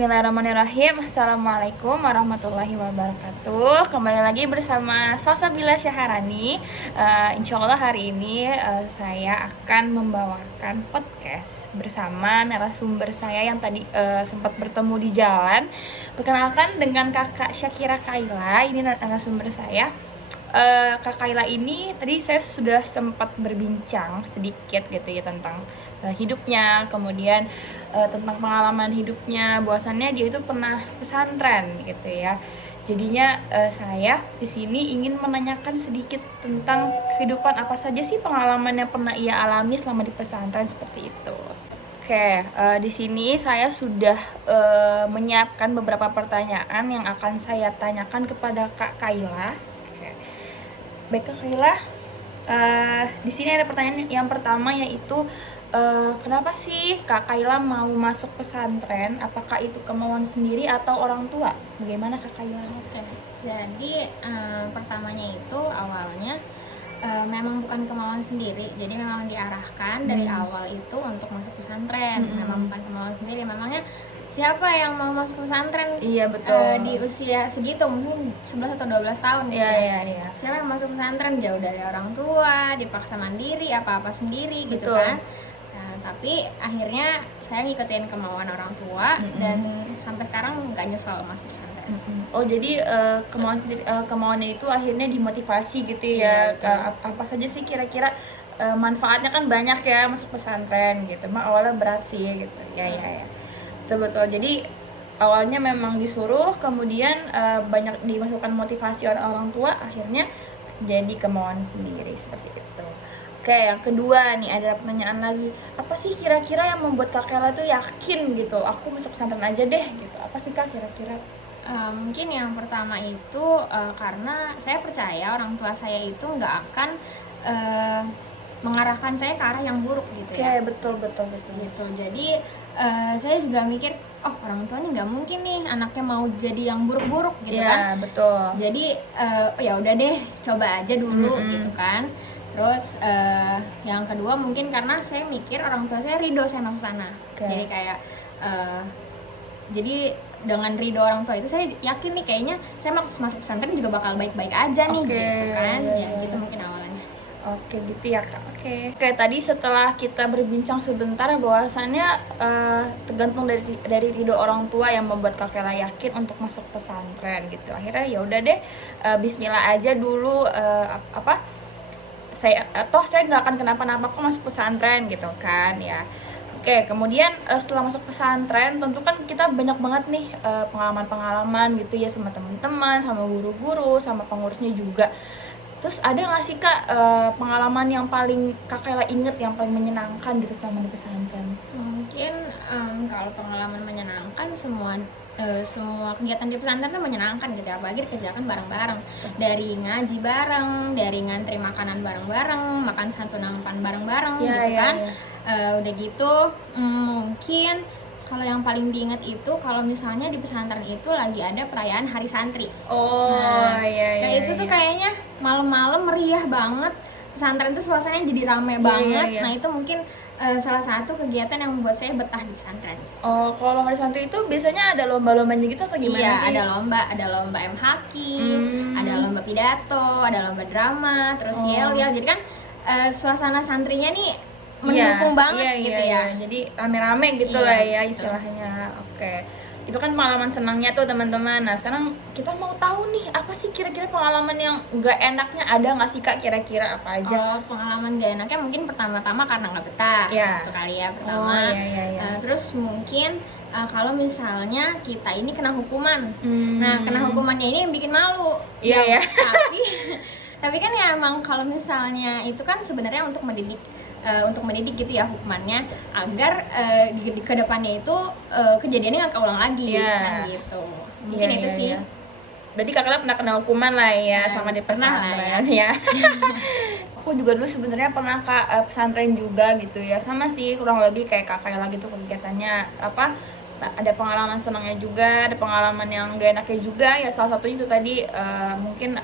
Bismillahirrahmanirrahim. Assalamualaikum warahmatullahi wabarakatuh. Kembali lagi bersama Salsabila Syaharani. Insya Allah hari ini saya akan membawakan podcast bersama narasumber saya yang tadi sempat bertemu di jalan. Perkenalkan dengan Kakak Syakira Kaila. Ini narasumber saya. Kak Kaila ini tadi saya sudah sempat berbincang sedikit gitu ya tentang hidupnya, kemudian tentang pengalaman hidupnya, bahwasannya dia itu pernah pesantren gitu ya. Jadinya saya di sini ingin menanyakan sedikit tentang kehidupan apa saja sih pengalaman yang pernah ia alami selama di pesantren seperti itu. Oke, di sini saya sudah menyiapkan beberapa pertanyaan yang akan saya tanyakan kepada Kak Kaila. Oke. Baik Kak Kaila, di sini ada pertanyaan yang pertama yaitu kenapa sih Kak Kaila mau masuk pesantren? Apakah itu kemauan sendiri atau orang tua? Bagaimana Kak Kaila? Jadi pertamanya itu awalnya memang bukan kemauan sendiri, jadi memang diarahkan dari awal itu untuk masuk pesantren. Memang bukan kemauan sendiri, memangnya siapa yang mau masuk pesantren? Iya betul. Di usia segitu mungkin 11 atau 12 tahun gitu Iya. Siapa yang masuk pesantren jauh dari orang tua, dipaksa mandiri, apa-apa sendiri gitu Betul. kan. Tapi akhirnya saya ngikutin kemauan orang tua dan sampai sekarang nggak nyesel masuk pesantren. Oh jadi kemauannya itu akhirnya dimotivasi gitu Iya, ya. Apa saja sih kira-kira manfaatnya kan banyak ya masuk pesantren gitu. Awalnya berat sih gitu. Ya. Betul. Jadi awalnya memang disuruh, kemudian banyak dimasukkan motivasi oleh orang tua, akhirnya jadi kemauan sendiri seperti itu. Oke, yang kedua nih ada pertanyaan lagi. Apa sih kira-kira yang membuat Kak Kaila tuh yakin gitu, aku masuk pesantren aja deh gitu. Apa sih Kak kira-kira? Mungkin yang pertama itu karena saya percaya orang tua saya itu nggak akan mengarahkan saya ke arah yang buruk gitu ya. Betul. Gitu. Jadi saya juga mikir, oh orang tua nih nggak mungkin nih anaknya mau jadi yang buruk-buruk gitu kan. Betul. Jadi ya udah deh, coba aja dulu gitu kan. Terus yang kedua mungkin karena saya mikir orang tua saya ridho saya masuk sana. Jadi kayak jadi dengan ridho orang tua itu saya yakin nih kayaknya saya masuk pesantren juga bakal baik-baik aja nih gitu kan. Ya gitu mungkin awalnya. Oke gitu ya Kak. Oke, tadi setelah kita berbincang sebentar bahwasannya tergantung dari ridho orang tua yang membuat Kak Kaila yakin untuk masuk pesantren gitu. Akhirnya ya udah deh, bismillah aja dulu, saya nggak akan kenapa-napa kok masuk pesantren gitu kan ya. Oke, kemudian setelah masuk pesantren tentu kan kita banyak banget nih pengalaman-pengalaman gitu ya sama teman-teman, sama guru-guru, sama pengurusnya juga. Terus ada nggak sih Kak pengalaman yang paling Kak Kaila inget, yang paling menyenangkan gitu selama di pesantren? Mungkin kalau pengalaman menyenangkan semua kegiatan di pesantren itu menyenangkan gitu ya, apalagi dikerjakan bareng-bareng. Dari ngaji bareng, dari ngantri makanan bareng-bareng, makan santunan bareng-bareng gitu kan. Udah gitu mungkin kalau yang paling diingat itu kalau misalnya di pesantren itu lagi ada perayaan Hari Santri. Kayak itu tuh kayaknya malam-malam meriah banget. Pesantren tuh suasananya jadi rame banget. Nah itu mungkin salah satu kegiatan yang membuat saya betah di pesantren. Oh, kalau Hari Santri itu biasanya ada lomba-lombanya gitu atau gimana sih? Iya, ada lomba MHQ, ada lomba pidato, ada lomba drama, terus yel-yel. Jadi kan suasana santrinya nih mendukung banget gitu ya. Jadi rame-rame gitu lah ya istilahnya. Oke. Itu kan pengalaman senangnya tuh teman-teman. Nah sekarang kita mau tahu nih, apa sih kira-kira pengalaman yang gak enaknya, ada nggak sih Kak kira-kira apa aja? Pengalaman gak enaknya mungkin pertama-tama karena nggak betah gitu kali ya pertama. Terus mungkin kalau misalnya kita ini kena hukuman. Nah kena hukumannya ini yang bikin malu. Tapi kan ya emang kalau misalnya itu kan sebenarnya untuk mendidik gitu ya hukumannya, agar di kedepannya itu kejadiannya nggak keulang lagi gitu. Mungkin itu sih. Berarti Kak Kaila pernah kena hukuman lah ya sama di pesantren ya. Aku juga dulu sebenarnya pernah pesantren juga gitu ya, sama sih kurang lebih kayak Kak Kaila gitu kegiatannya ada pengalaman senangnya juga, ada pengalaman yang gak enaknya juga ya. Salah satunya itu tadi mungkin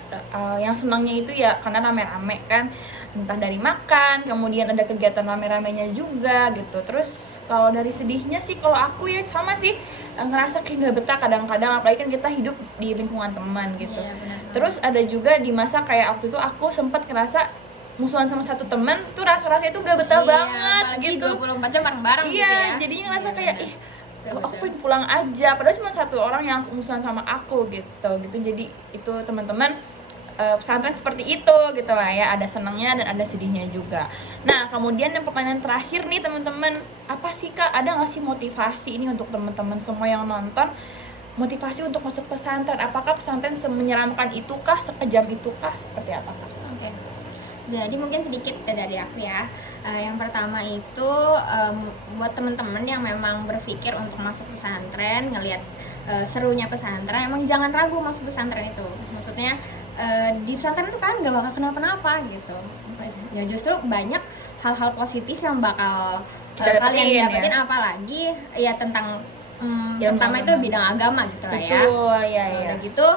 yang senangnya itu ya karena rame-rame kan, entah dari makan, kemudian ada kegiatan rame-ramenya juga gitu. Terus kalau dari sedihnya sih, kalau aku ya sama sih, ngerasa kayak nggak betah kadang-kadang, apalagi kan kita hidup di lingkungan teman gitu. Iya, benar. Terus ada juga di masa kayak waktu itu aku sempat ngerasa musuhan sama satu teman tuh, rasa-rasa itu gak betah banget apalagi gitu. 24 jam bareng-bareng gitu Iya, ya. jadinya ngerasa Iya, kayak benar. aku pengen pulang aja, padahal cuma satu orang yang musuhan sama aku gitu. Jadi itu teman-teman, pesantren seperti itu gitu lah ya, ada senangnya dan ada sedihnya juga. Nah, kemudian yang pertanyaan terakhir nih teman-teman, apa sih Kak, ada nggak sih motivasi ini untuk teman-teman semua yang nonton, motivasi untuk masuk pesantren? Apakah pesantren semenyeramkan itukah, sekejam itukah, seperti apa Kak? Oke. Jadi mungkin sedikit dari aku ya. Yang pertama itu buat teman-teman yang memang berpikir untuk masuk pesantren, ngelihat serunya pesantren, emang jangan ragu masuk pesantren itu. Maksudnya di pesantren itu kan gak bakal kenapa-napa gitu. Ya justru banyak hal-hal positif yang bakal kalian dapetin ya. Apalagi ya tentang pertama itu bidang agama gitu lah ya. Betul, ya. Udah gitu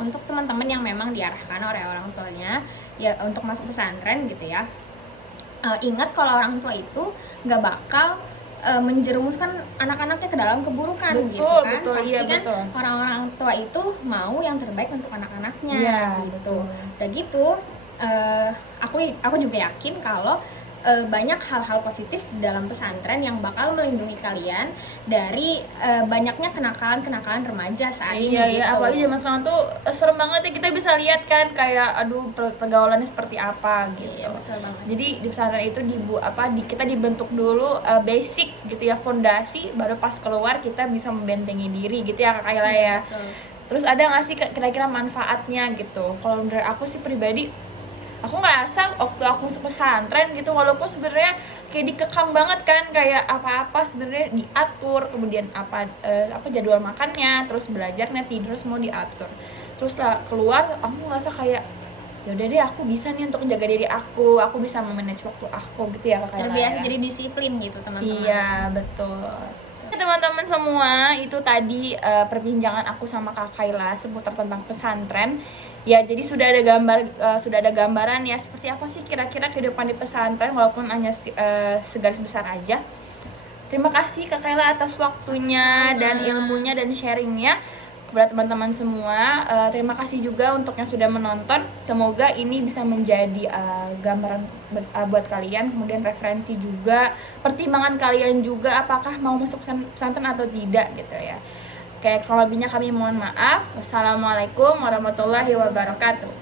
untuk teman-teman yang memang diarahkan oleh orang tuanya ya untuk masuk pesantren gitu ya, ingat kalau orang tua itu nggak bakal menjerumuskan anak-anaknya ke dalam keburukan. Betul, gitu kan betul, pasti iya, kan betul. Orang-orang tua itu mau yang terbaik untuk anak-anaknya Iya, gitu. betul. Udah gitu aku juga yakin kalau banyak hal-hal positif dalam pesantren yang bakal melindungi kalian dari banyaknya kenakalan-kenakalan remaja saat ini. Iya, gitu. apalagi zaman sekarang tuh serem banget ya, kita bisa lihat kan kayak aduh pergaulannya seperti apa gitu. Iya, betul banget. Jadi di pesantren itu kita dibentuk dulu basic gitu ya, fondasi, baru pas keluar kita bisa membentengi diri gitu ya Kak Kayla ya. Betul. Terus ada nggak sih kira-kira manfaatnya gitu? Kalau menurut aku sih pribadi, aku ngerasa waktu aku masuk pesantren gitu, walaupun sebenarnya kayak dikekang banget kan, kayak apa-apa sebenarnya diatur, kemudian apa jadwal makannya, terus belajarnya, tidur semua diatur. Terus setelah keluar aku ngerasa kayak ya udah deh, aku bisa nih untuk menjaga diri aku bisa memanage waktu aku gitu ya Kak Kayla. Terbiasa Ya. jadi disiplin gitu teman-teman. Iya, betul. Teman-teman semua, itu tadi perbincangan aku sama Kak Kayla seputar tentang pesantren. Ya, jadi sudah ada gambaran ya seperti apa sih kira-kira kehidupan di pesantren, walaupun hanya segaris besar aja. Terima kasih Kak Kayla atas waktunya dan ilmunya dan sharingnya kepada teman-teman semua. Terima kasih juga untuk yang sudah menonton. Semoga ini bisa menjadi gambaran buat kalian, kemudian referensi juga, pertimbangan kalian juga apakah mau masuk pesantren atau tidak gitu ya. Oke, kalau lebihnya kami mohon maaf. Wassalamualaikum warahmatullahi wabarakatuh.